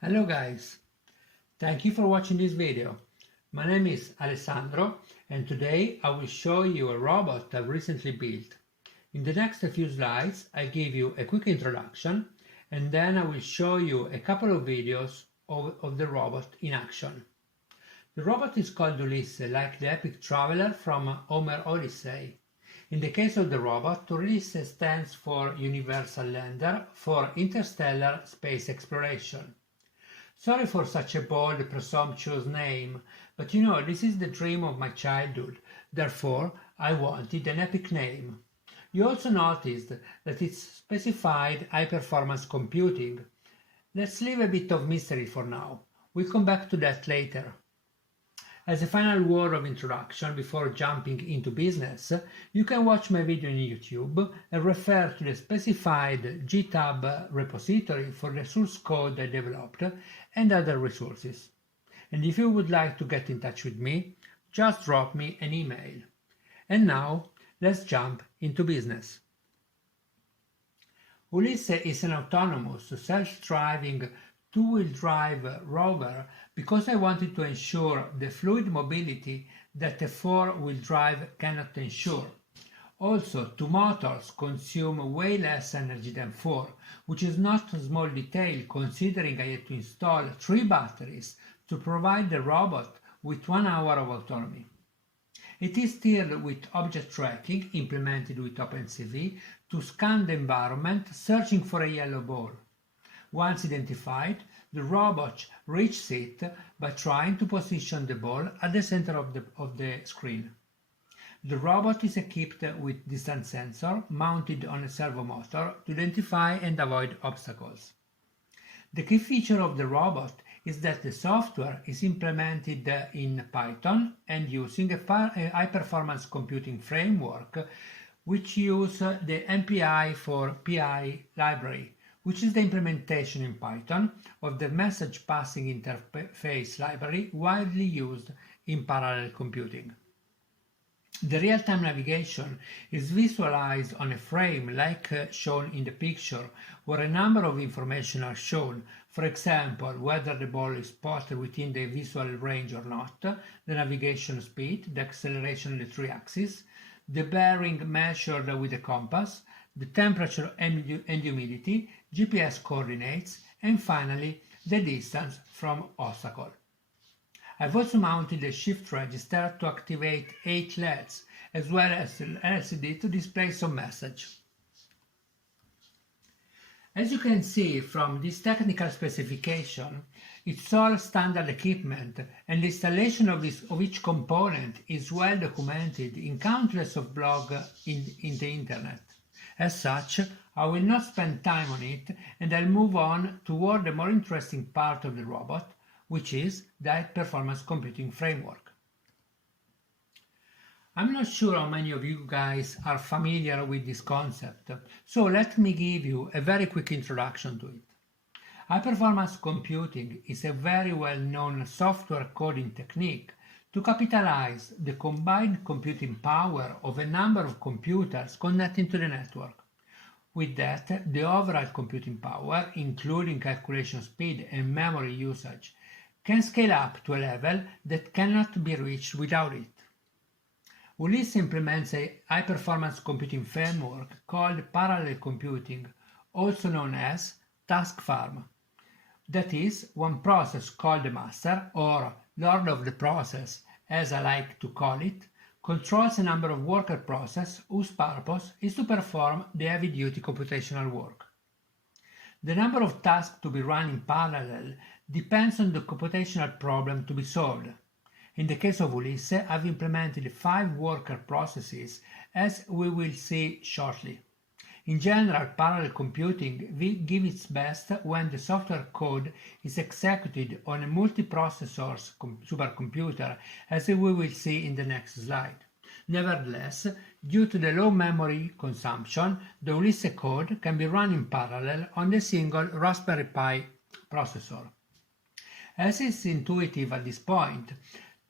Hello guys, thank you for watching this video. My name is Alessandro and today I will show you a robot I've recently built. In the next few slides I give you a quick introduction and then I will show you a couple of videos of the robot in action. The robot is called Ulisse, like the epic traveler from Homer Odyssey. In the case of the robot, Ulisse stands for Universal Lander for interstellar space exploration. Sorry for such a bold, presumptuous name, but this is the dream of my childhood, therefore I wanted an epic name. You also noticed that it's specified high-performance computing. Let's leave a bit of mystery for now. We'll come back to that later. As a final word of introduction before jumping into business, you can watch my video on YouTube and refer to the specified GitHub repository for the source code I developed and other resources. And if you would like to get in touch with me, just drop me an email. And now, let's jump into business. Ulisse is an autonomous, self-driving two-wheel drive rover because I wanted to ensure the fluid mobility that a four-wheel drive cannot ensure. Also, two motors consume way less energy than four, which is not a small detail considering I had to install 3 batteries to provide the robot with 1 hour of autonomy. It is steered with object tracking implemented with OpenCV to scan the environment searching for a yellow ball. Once identified, the robot reaches it by trying to position the ball at the center of the screen. The robot is equipped with distance sensor mounted on a servo motor to identify and avoid obstacles. The key feature of the robot is that the software is implemented in Python and using a high-performance computing framework which uses the MPI for PI library, which is the implementation in Python of the message passing interface library widely used in parallel computing. The real-time navigation is visualized on a frame like shown in the picture, where a number of information are shown, for example, whether the ball is spotted within the visual range or not, the navigation speed, the acceleration on the 3-axis, the bearing measured with a compass, the temperature and humidity, GPS coordinates, and finally the distance from obstacle. I've also mounted a shift register to activate 8 LEDs, as well as an LCD to display some message. As you can see from this technical specification, it's all standard equipment and the installation of each component is well documented in countless of blogs in the internet. As such, I will not spend time on it and I'll move on toward the more interesting part of the robot, which is the high-performance computing framework. I'm not sure how many of you guys are familiar with this concept, so let me give you a very quick introduction to it. High-performance computing is a very well-known software coding technique to capitalize the combined computing power of a number of computers connecting to the network. With that, the overall computing power, including calculation speed and memory usage, can scale up to a level that cannot be reached without it. Ulisse implements a high-performance computing framework called parallel computing, also known as task farm. That is, one process called the master, or lord of the process, as I like to call it, controls a number of worker processes whose purpose is to perform the heavy-duty computational work. The number of tasks to be run in parallel depends on the computational problem to be solved. In the case of Ulisse, I've implemented 5 worker processes, as we will see shortly. In general, parallel computing will give its best when the software code is executed on a multiprocessor supercomputer, as we will see in the next slide. Nevertheless, due to the low memory consumption, the Ulisse code can be run in parallel on a single Raspberry Pi processor. As is intuitive at this point,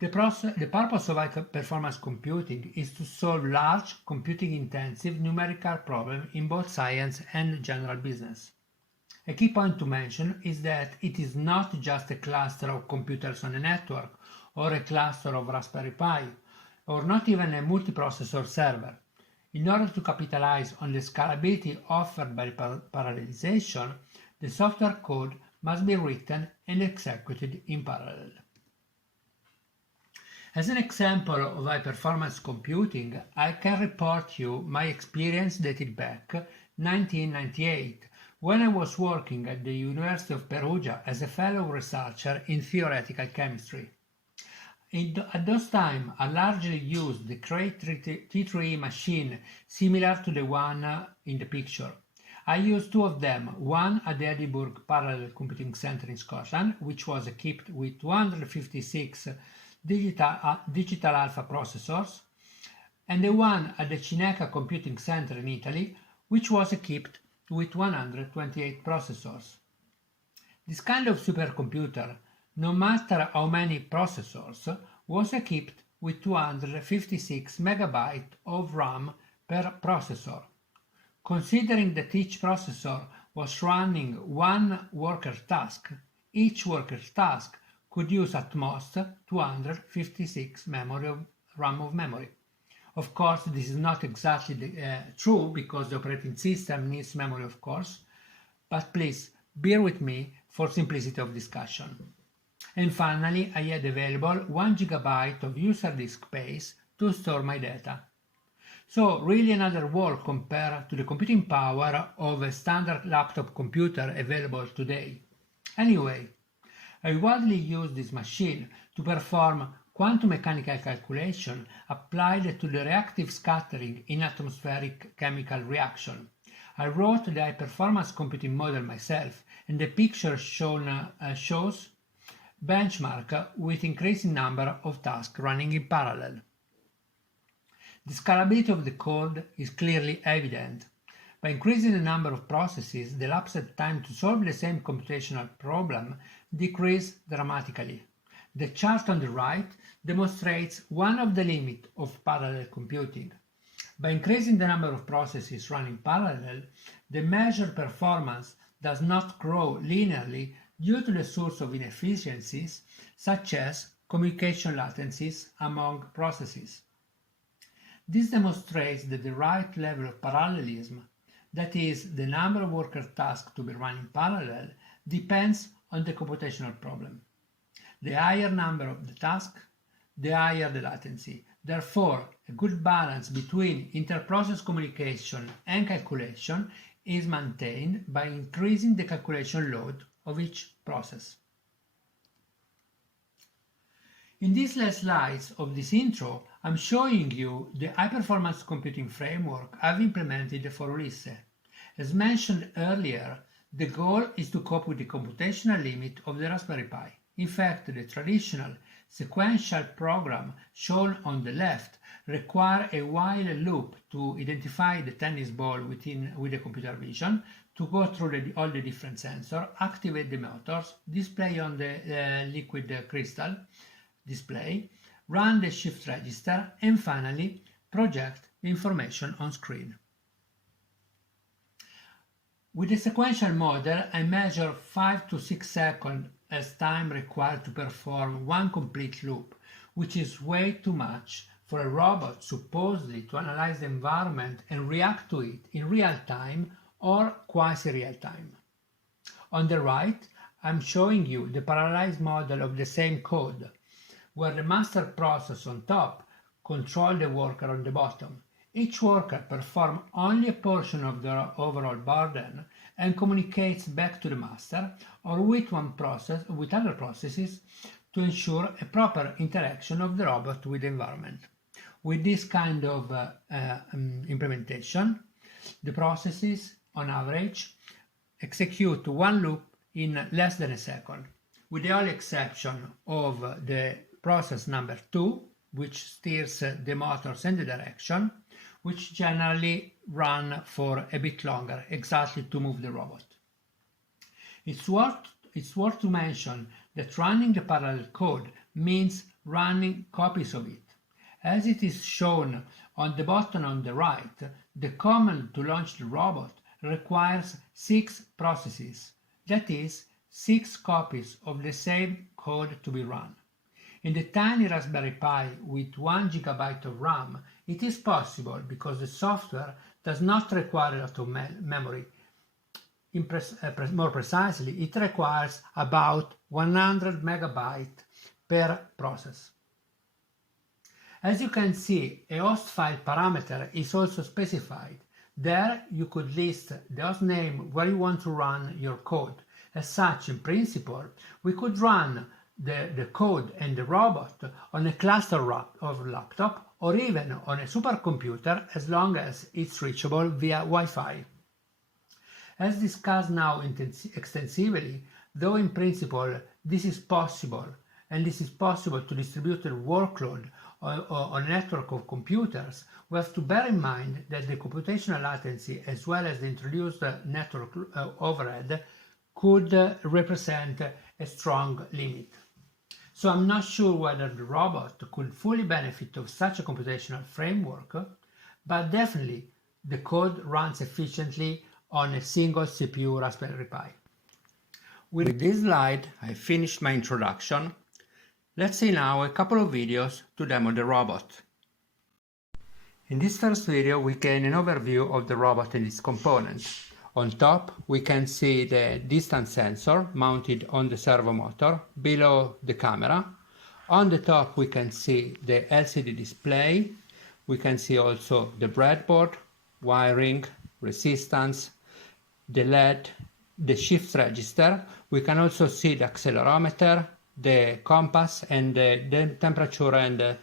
the purpose of high-performance computing is to solve large, computing-intensive numerical problems in both science and general business. A key point to mention is that it is not just a cluster of computers on a network, or a cluster of Raspberry Pi, or not even a multiprocessor server. In order to capitalize on the scalability offered by parallelization, the software code must be written and executed in parallel. As an example of high-performance computing, I can report you my experience dated back 1998, when I was working at the University of Perugia as a fellow researcher in theoretical chemistry. At those times, I largely used the Cray T3E machine similar to the one in the picture. I used two of them, one at the Edinburgh Parallel Computing Center in Scotland, which was equipped with 256 digital alpha processors, and the one at the Cineca Computing Center in Italy, which was equipped with 128 processors. This kind of supercomputer, no matter how many processors, was equipped with 256 MB of RAM per processor. Considering that each processor was running one worker task, each worker's task could use at most 256 RAM of memory. Of course, this is not exactly true because the operating system needs memory, of course, but please bear with me for simplicity of discussion. And finally, I had available 1 GB of user disk space to store my data. So really another world compared to the computing power of a standard laptop computer available today. Anyway, I widely use this machine to perform quantum mechanical calculation applied to the reactive scattering in atmospheric chemical reaction. I wrote the high-performance computing model myself, and the picture shown shows benchmark with increasing number of tasks running in parallel. The scalability of the code is clearly evident. By increasing the number of processes, the elapsed time to solve the same computational problem decreases dramatically. The chart on the right demonstrates one of the limits of parallel computing. By increasing the number of processes running parallel, the measured performance does not grow linearly due to the source of inefficiencies such as communication latencies among processes. This demonstrates that the right level of parallelism, that is, the number of worker tasks to be run in parallel, depends on the computational problem. The higher number of the tasks, the higher the latency. Therefore, a good balance between inter-process communication and calculation is maintained by increasing the calculation load of each process. In these last slides of this intro, I'm showing you the high-performance computing framework I've implemented for Ulisse. As mentioned earlier, the goal is to cope with the computational limit of the Raspberry Pi. In fact, the traditional sequential program shown on the left requires a while loop to identify the tennis ball with the computer vision, to go through all the different sensors, activate the motors, display on the liquid crystal display, run the shift register, and finally project the information on screen. With the sequential model, I measure 5 to 6 seconds as time required to perform one complete loop, which is way too much for a robot supposedly to analyze the environment and react to it in real time or quasi-real time. On the right, I'm showing you the parallelized model of the same code, where the master process on top controls the worker on the bottom. Each worker performs only a portion of the overall burden and communicates back to the master or with one process with other processes to ensure a proper interaction of the robot with the environment. With this kind of implementation, the processes on average execute one loop in less than a second, with the only exception of the process number 2, which steers the motors in the direction, which generally run for a bit longer, exactly to move the robot. It's worth to mention that running the parallel code means running copies of it. As it is shown on the button on the right, the command to launch the robot requires 6 processes, That is, 6 copies of the same code to be run. In the tiny Raspberry Pi with 1 GB of RAM, it is possible because the software does not require a lot of memory. More precisely, it requires about 100 MB per process. As you can see, a host file parameter is also specified. There you could list the host name where you want to run your code. As such, in principle, we could run the code and the robot on a cluster of laptop or even on a supercomputer as long as it's reachable via Wi-Fi. As discussed now extensively, though in principle this is possible, and this is possible to distribute the workload on a network of computers, we have to bear in mind that the computational latency as well as the introduced network overhead could represent a strong limit. So I'm not sure whether the robot could fully benefit of such a computational framework, but definitely the code runs efficiently on a single CPU Raspberry Pi. With this slide, I finished my introduction. Let's see now a couple of videos to demo the robot. In this first video, we gain an overview of the robot and its components. On top, we can see the distance sensor mounted on the servo motor below the camera. On the top, we can see the LCD display. We can see also the breadboard, wiring, resistance, the LED, the shift register. We can also see the accelerometer, the compass, and the temperature and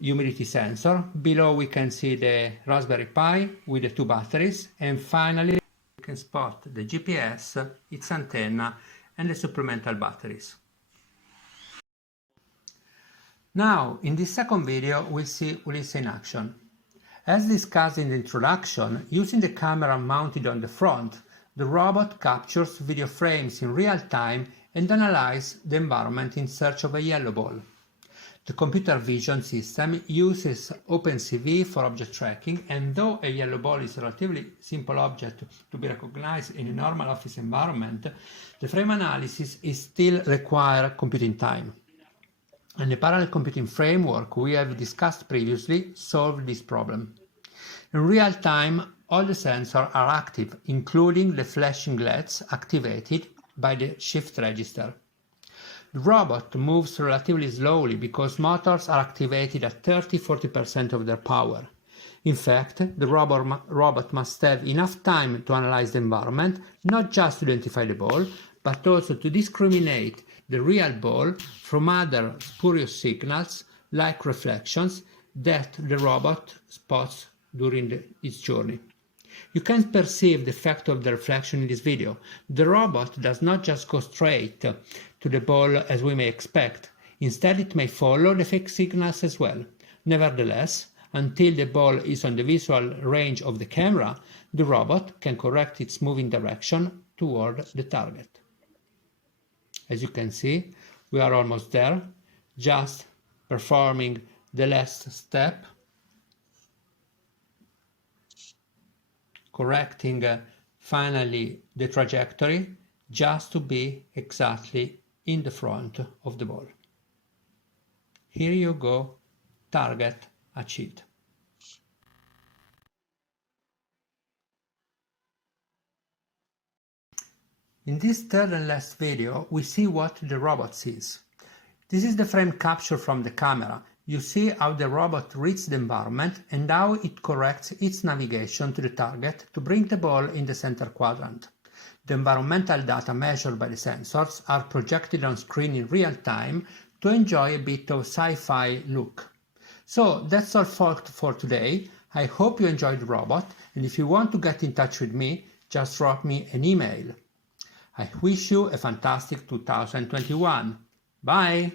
humidity sensor. Below we can see the Raspberry Pi with the 2 batteries, and finally we can spot the GPS, its antenna, and the supplemental batteries. Now, in this second video, we'll see Ulisse in action. As discussed in the introduction, using the camera mounted on the front, the robot captures video frames in real time and analyzes the environment in search of a yellow ball. The computer vision system uses OpenCV for object tracking, and though a yellow ball is a relatively simple object to be recognized in a normal office environment, the frame analysis still requires computing time. And the parallel computing framework we have discussed previously solved this problem. In real time, all the sensors are active, including the flashing LEDs activated by the shift register. The robot moves relatively slowly because motors are activated at 30–40% of their power. In fact, the robot must have enough time to analyze the environment, not just to identify the ball, but also to discriminate the real ball from other spurious signals like reflections that the robot spots during its journey. You can perceive the effect of the reflection in this video. The robot does not just go straight to the ball as we may expect. Instead, it may follow the fake signals as well. Nevertheless, until the ball is on the visual range of the camera, the robot can correct its moving direction toward the target. As you can see, we are almost there, just performing the last step, correcting finally the trajectory just to be exactly in the front of the ball. Here you go, target achieved. In this third and last video, we see what the robot sees. This is the frame capture from the camera. You see how the robot reads the environment and how it corrects its navigation to the target to bring the ball in the center quadrant. The environmental data measured by the sensors are projected on screen in real time to enjoy a bit of sci-fi look. So that's all for today. I hope you enjoyed the robot, and if you want to get in touch with me, just drop me an email. I wish you a fantastic 2021. Bye!